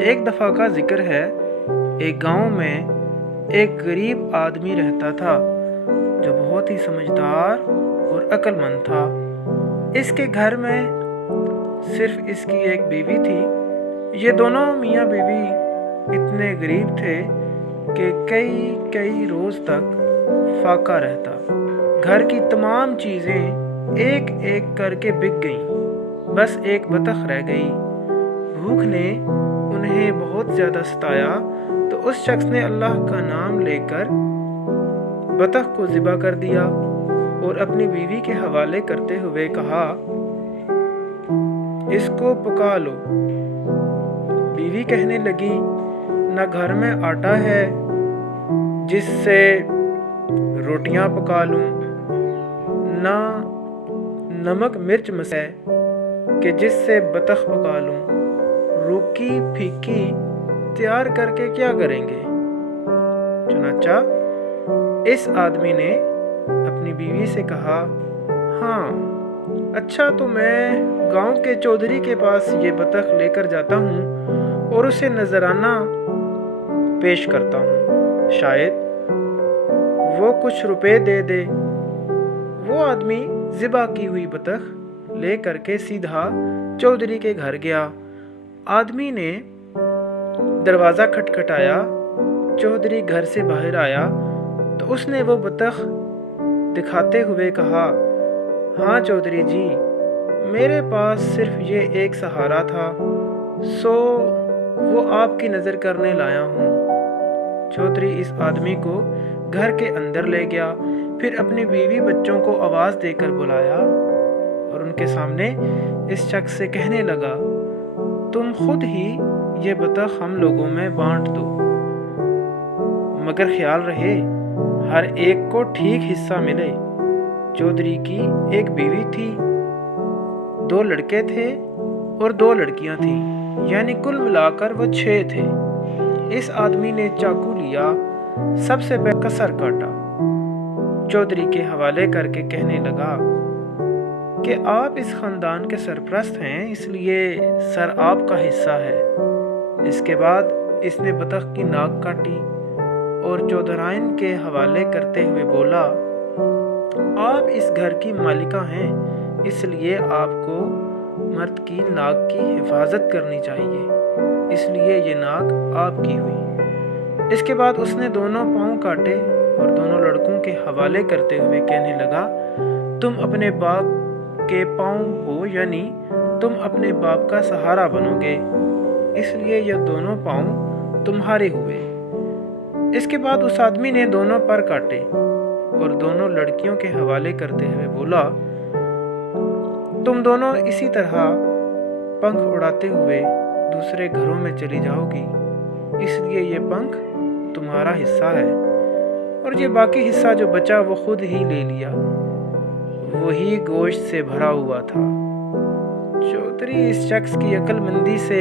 ایک دفعہ کا ذکر ہے، ایک گاؤں میں ایک غریب آدمی رہتا تھا جو بہت ہی سمجھدار اور عقل مند تھا۔ اس کے گھر میں صرف اس کی ایک بیوی تھی۔ یہ دونوں میاں بیوی اتنے غریب تھے کہ کئی روز تک فاقہ رہتا۔ گھر کی تمام چیزیں ایک ایک کر کے بک گئیں، بس ایک بطخ رہ گئی۔ بھوک نے انہیں بہت زیادہ ستایا تو اس شخص نے اللہ کا نام لے کر بطخ کو ذبح کر دیا اور اپنی بیوی کے حوالے کرتے ہوئے کہا، اس کو پکا لو۔ بیوی کہنے لگی، نہ گھر میں آٹا ہے جس سے روٹیاں پکا لوں، نہ نمک مرچ مسالہ کہ جس سے بطخ پکا لوں۔ روکھی پھیکی تیار کر کے کیا کریں گے؟ چنانچہ اس آدمی نے اپنی بیوی سے کہا، ہاں اچھا، تو میں گاؤں کے چودھری کے پاس یہ بطخ لے کر جاتا ہوں اور اسے نذرانہ پیش کرتا ہوں، شاید وہ کچھ روپے دے دے۔ وہ آدمی ذبح کی ہوئی بطخ لے کر کے سیدھا چودھری کے گھر گیا۔ آدمی نے دروازہ کھٹکھٹایا۔ چودھری گھر سے باہر آیا تو اس نے وہ بطخ دکھاتے ہوئے کہا، ہاں چودھری جی، میرے پاس صرف یہ ایک سہارا تھا، سو وہ آپ کی نظر کرنے لایا ہوں۔ چودھری اس آدمی کو گھر کے اندر لے گیا، پھر اپنی بیوی بچوں کو آواز دے کر بلایا اور ان کے سامنے اس شخص سے کہنے لگا، تم خود ہی یہ بطخ ہم لوگوں میں بانٹ دو، مگر خیال رہے ہر ایک کو ٹھیک حصہ ملے۔ چودھری کی ایک بیوی تھی، 2 لڑکے تھے اور 2 لڑکیاں تھیں، یعنی کل ملا کر وہ 6 تھے۔ اس آدمی نے چاقو لیا، سب سے پہلے کا سر کاٹا، چودھری کے حوالے کر کے کہنے لگا کہ آپ اس خاندان کے سرپرست ہیں، اس لیے سر آپ کا حصہ ہے۔ اس کے بعد اس نے بطخ کی ناک کاٹی اور چودھرائن کے حوالے کرتے ہوئے بولا، آپ اس گھر کی مالکہ ہیں، اس لیے آپ کو مرد کی ناک کی حفاظت کرنی چاہیے، اس لیے یہ ناک آپ کی ہوئی۔ اس کے بعد اس نے دونوں پاؤں کاٹے اور دونوں لڑکوں کے حوالے کرتے ہوئے کہنے لگا، تم اپنے باپ کے پاؤں ہو، یعنی تم اپنے باپ کا سہارا بنو گے، اس لیے یہ دونوں پاؤں تمہارے ہوئے۔ اس کے بعد اس آدمی نے دونوں پر کاٹے اور دونوں لڑکیوں کے حوالے کرتے ہوئے بولا، تم دونوں اسی طرح پنکھ اڑاتے ہوئے دوسرے گھروں میں چلی جاؤ گی، اس لیے یہ پنکھ تمہارا حصہ ہے، اور یہ باقی حصہ جو بچا وہ خود ہی لے لیا، وہی گوشت سے بھرا ہوا تھا۔ چودھری اس شخص کی عقل مندی سے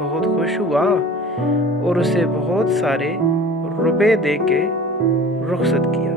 بہت خوش ہوا اور اسے بہت سارے روپے دے کے رخصت کیا۔